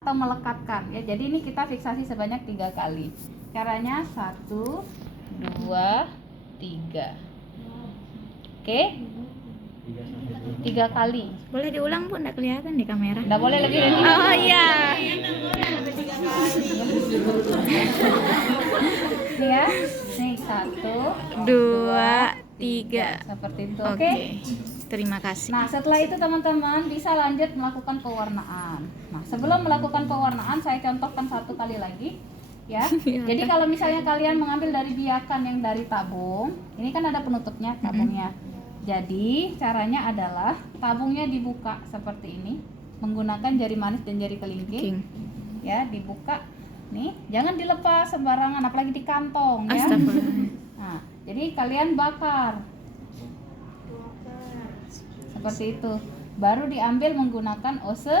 atau melekatkan ya. Jadi ini kita fiksasi sebanyak 3 kali. Caranya 1, 2, 3. Oke? 3 kali. Boleh diulang Bu, enggak kelihatan di kamera. Nggak boleh lebih dari Oh iya. Ini ya. Nih 1, 2, 3. seperti itu. Oke. Oke? Terima kasih. Nah, setelah itu teman-teman bisa lanjut melakukan pewarnaan. Nah, sebelum melakukan pewarnaan saya contohkan 1 kali lagi ya. Jadi kalau misalnya kalian mengambil dari biakan yang dari tabung, ini kan ada penutupnya tabungnya. Jadi caranya adalah tabungnya dibuka seperti ini menggunakan jari manis dan jari kelingking. Ya, dibuka. Nih, jangan dilepas sembarangan apalagi di kantong ya. Astagfirullah. Nah, jadi kalian bakar. Seperti itu. Baru diambil menggunakan ose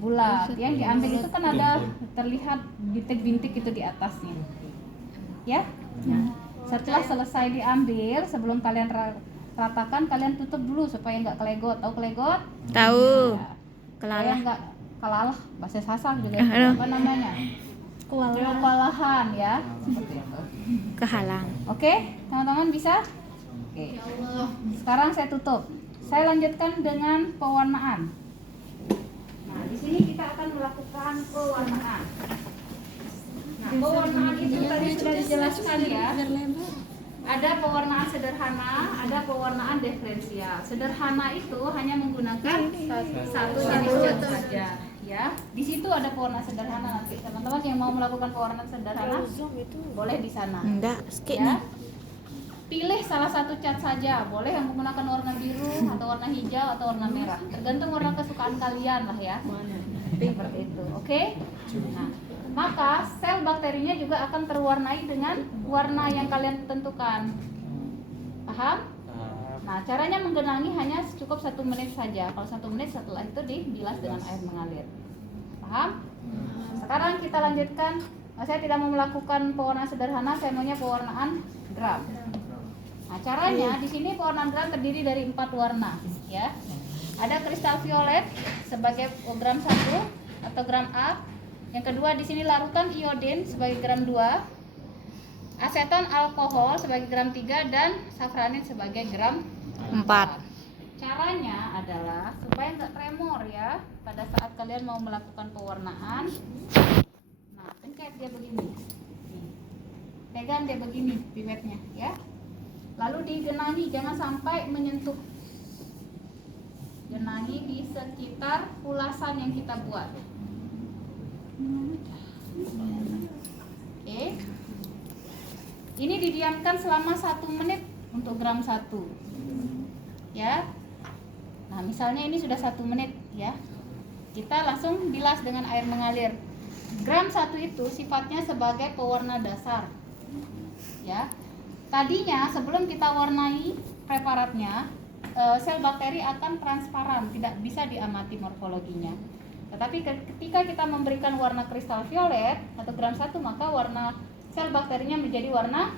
bulat. Yang diambil itu kan ada terlihat bintik-bintik itu di atasnya. Ya. Nah, setelah selesai diambil, sebelum kalian ratakan, kalian tutup dulu supaya nggak kelegot. Tahu kelegot? Tahu. Ya. Supaya Kelalah. nggak kelalah, bahasa Sasak juga Aduh. apa namanya? Kewalahan ya. Seperti itu. Kehalang. Oke, teman-teman bisa? Oke. Sekarang saya tutup. Saya lanjutkan dengan pewarnaan. Nah, di sini kita akan melakukan pewarnaan. Nah, pewarnaan itu tadi sudah dijelaskan ya. Ada pewarnaan sederhana, ada pewarnaan diferensial. Sederhana itu hanya menggunakan satu jenis cat saja, ya. Di situ ada pewarnaan sederhana nanti. Teman-teman yang mau melakukan pewarnaan sederhana boleh di sana. Enggak, skip Ya. nih. Pilih salah satu cat saja, boleh yang menggunakan warna biru atau warna hijau atau warna merah, tergantung warna kesukaan kalian lah ya. Seperti itu, oke? Nah, maka sel bakterinya juga akan terwarnai dengan warna yang kalian tentukan. Paham? Nah, caranya menggenangi hanya cukup 1 menit saja. Kalau 1 menit setelah itu dibilas dengan air mengalir. Paham? Sekarang kita lanjutkan. Saya tidak mau melakukan pewarnaan sederhana, saya maunya pewarnaan gram. Nah, caranya di sini pewarnaan gram terdiri dari 4 warna, ya. Ada kristal violet sebagai gram 1 atau gram A. Yang kedua di sini larutan iodin sebagai gram 2, aseton alkohol sebagai gram 3 dan safranin sebagai gram 4. Caranya adalah supaya nggak tremor ya pada saat kalian mau melakukan pewarnaan. Nah, pencet dia begini. Nih. Pegang dia begini pipetnya ya. Lalu digenangi, jangan sampai menyentuh. Genangi di sekitar ulasan yang kita buat. Oke. Ini didiamkan selama 1 menit untuk gram 1. Ya. Nah, misalnya ini sudah 1 menit ya. Kita langsung bilas dengan air mengalir. Gram 1 itu sifatnya sebagai pewarna dasar. Ya. Tadinya sebelum kita warnai preparatnya, sel bakteri akan transparan, tidak bisa diamati morfologinya. Tetapi ketika kita memberikan warna kristal violet atau gram 1, maka warna sel bakterinya menjadi warna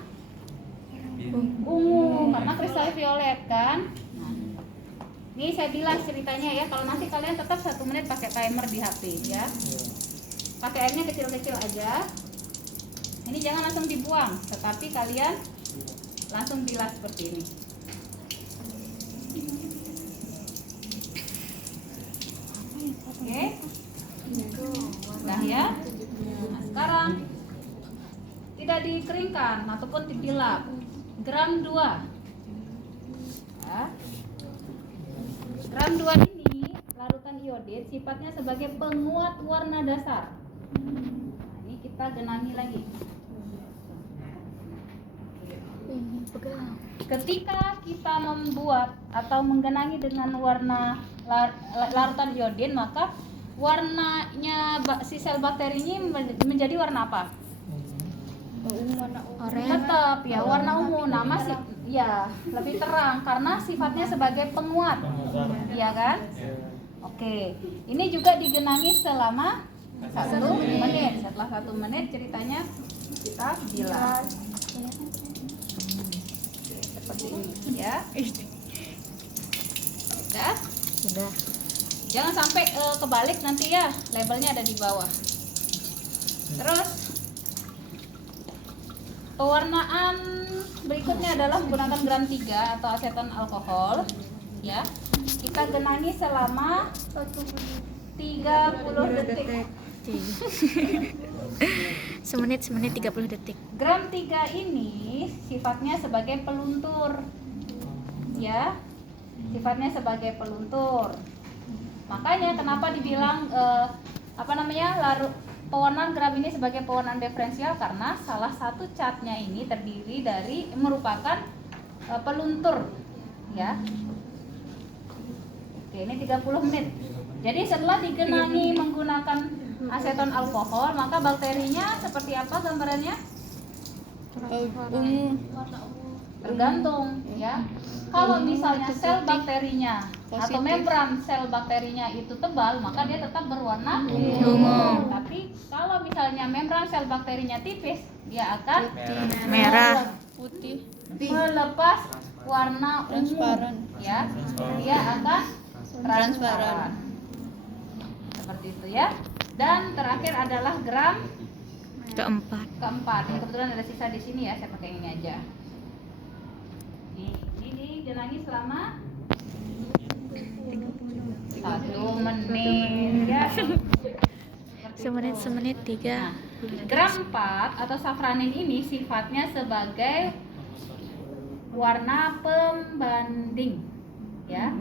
ungu karena kristal violet kan. Nah, ini saya bilas ceritanya ya. Kalau nanti kalian tetap 1 menit pakai timer di HP ya. Pakai airnya kecil-kecil aja. Ini jangan langsung dibuang, tetapi kalian langsung bilas seperti ini. Oke. Nah ya. Nah, sekarang tidak dikeringkan ataupun didilap. Gram 2. Ya. Gram 2 ini larutan iodin sifatnya sebagai penguat warna dasar. Nah, ini kita genangi lagi. Ketika kita membuat atau menggenangi dengan warna larutan iodin, maka warnanya si sel bakteri ini menjadi warna apa? Tetap ya warna ungu. Nah, masih ya lebih terang karena sifatnya sebagai penguat. Iya kan? Oke. Ini juga digenangi selama 1 menit. Setelah 1 menit ceritanya kita bilas. Seperti ini ya. Sudah? Sudah. Jangan sampai kebalik nanti ya, labelnya ada di bawah. Terus pewarnaan berikutnya adalah menggunakan gram 3 atau aseton alkohol. Ya, kita genangi selama 30 detik. Semenit 30 detik. Gram 3 ini sifatnya sebagai peluntur. Ya, sifatnya sebagai peluntur. Makanya kenapa dibilang pewarnaan gram ini sebagai pewarnaan diferensial, karena salah satu catnya ini terdiri dari merupakan peluntur. Ya. Oke, ini 30 menit. Jadi setelah digenangi menggunakan aseton alkohol, maka bakterinya seperti apa gambarannya? Ungu. Tergantung ya. Kalau misalnya sel bakterinya atau membran sel bakterinya itu tebal, maka dia tetap berwarna Ungu. Tapi kalau misalnya membran sel bakterinya tipis, dia akan Merah. Putih. melepas warna ungu. Transparan. Ya, dia akan transparan. Transparan. Seperti itu ya. Dan terakhir adalah gram Keempat. keempat. Ini kebetulan ada sisa di sini ya, saya pakai ini aja. Ini digenangi selama 1 menit ya. Semenit 3. Gram 4 atau safranin ini sifatnya sebagai warna pembanding ya.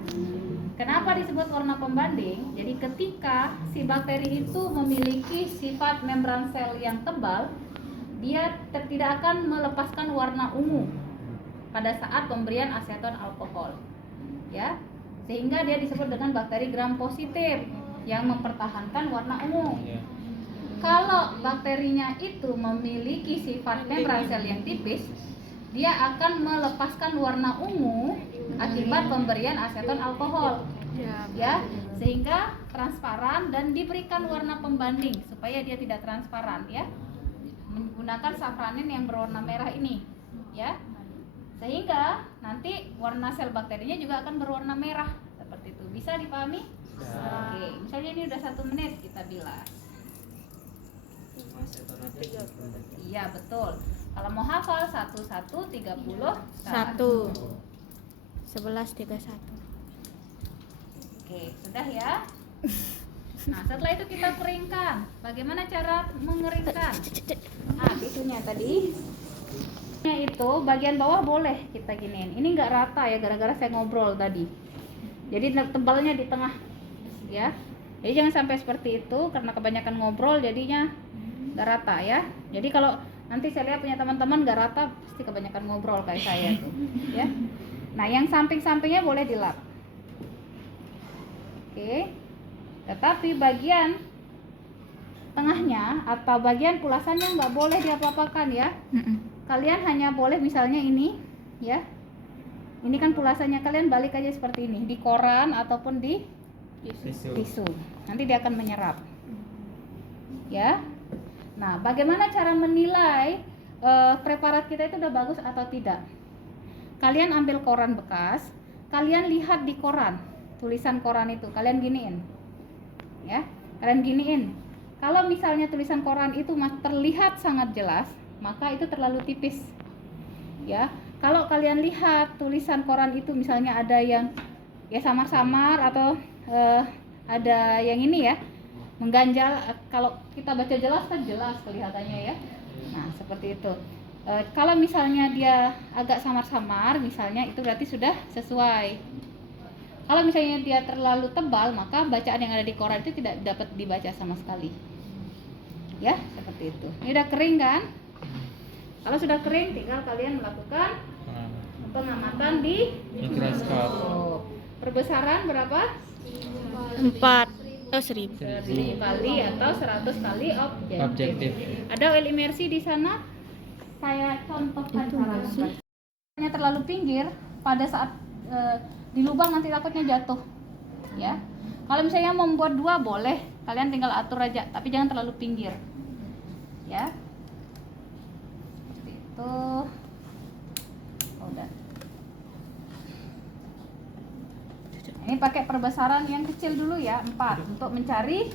Kenapa disebut warna pembanding? Jadi ketika si bakteri itu memiliki sifat membran sel yang tebal, dia tidak akan melepaskan warna ungu pada saat pemberian aseton alkohol ya, sehingga dia disebut dengan bakteri gram positif yang mempertahankan warna ungu. Kalau bakterinya itu memiliki sifat membran sel yang tipis, dia akan melepaskan warna ungu akibat pemberian aseton alkohol ya, sehingga transparan dan diberikan warna pembanding supaya dia tidak transparan ya, menggunakan safranin yang berwarna merah ini ya, sehingga nanti warna sel bakterinya juga akan berwarna merah seperti itu. Bisa dipahami? Oke, misalnya ini udah 1 menit, kita bilas. Iya betul. Kalau mau hafal 1131. 11:31. Oke, sudah ya. Nah, setelah itu kita keringkan. Bagaimana cara mengeringkan? Ah, itunya tadi. Itu bagian bawah boleh kita giniin. Ini nggak rata ya, gara-gara saya ngobrol tadi. Jadi tebalnya di tengah, ya. Jadi jangan sampai seperti itu karena kebanyakan ngobrol jadinya nggak rata ya. Jadi kalau nanti saya lihat punya teman-teman nggak rata, pasti kebanyakan ngobrol kayak saya tuh, ya. Nah, yang samping-sampingnya boleh dilap. Oke. Tetapi bagian tengahnya atau bagian pulasannya nggak boleh diapa-apakan ya. Kalian hanya boleh misalnya ini, ya. Ini kan pulasannya, kalian balik aja seperti ini di koran ataupun di tisu. Nanti dia akan menyerap. Ya. Nah, bagaimana cara menilai preparat kita itu udah bagus atau tidak? Kalian ambil koran bekas, kalian lihat di koran, tulisan koran itu, kalian giniin. Ya, kalian giniin. Kalau misalnya tulisan koran itu terlihat sangat jelas, maka itu terlalu tipis. Ya, kalau kalian lihat tulisan koran itu misalnya ada yang ya samar-samar atau ada yang ini ya, mengganjal, kalau kita baca jelas kan jelas kelihatannya ya. Nah, seperti itu. Kalau misalnya dia agak samar-samar misalnya, itu berarti sudah sesuai. Kalau misalnya dia terlalu tebal, maka bacaan yang ada di koran itu tidak dapat dibaca sama sekali. Ya, seperti itu. Ini udah kering kan? Kalau sudah kering, tinggal kalian melakukan pengamatan di mikroskop. Perbesaran berapa? 1000 kali atau 100 kali objektif. Ada oil imersi di sana. Saya contohkan caranya. Terlalu pinggir pada saat di lubang nanti takutnya jatuh. Ya. Kalau misalnya mau membuat 2 boleh, kalian tinggal atur aja, tapi jangan terlalu pinggir. Ya. Seperti itu. Oh, udah. Ini pakai perbesaran yang kecil dulu ya, 4 untuk mencari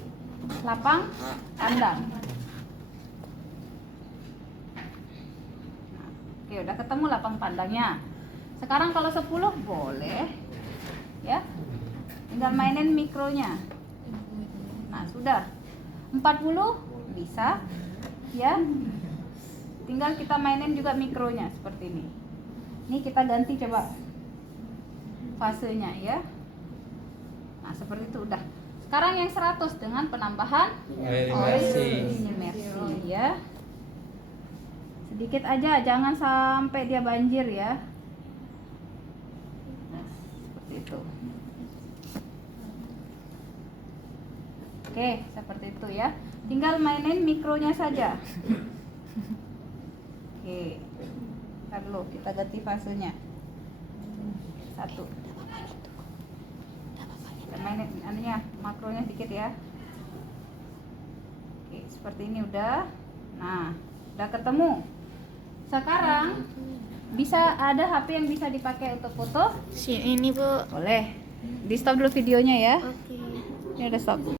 lapang kandang. Oke, udah ketemu lapang pandangnya. Sekarang kalau 10 boleh ya. Tinggal mainin mikronya. Nah, sudah. 40 bisa ya. Tinggal kita mainin juga mikronya seperti ini. Ini kita ganti coba fasenya ya. Nah, seperti itu udah. Sekarang yang 100 dengan penambahan Imersi. imersi ya. Sedikit aja, jangan sampai dia banjir ya. Nah, seperti itu. Oke, seperti itu ya. Tinggal mainin mikronya saja. Oke. Ntar dulu kita ganti fasenya. 1. Kita mainin anunya, makronya sedikit ya. Oke, seperti ini udah. Nah, udah ketemu. Sekarang bisa ada HP yang bisa dipakai untuk foto? Ini Bu. Boleh. Di stop dulu videonya ya. Oke. Ini udah stop.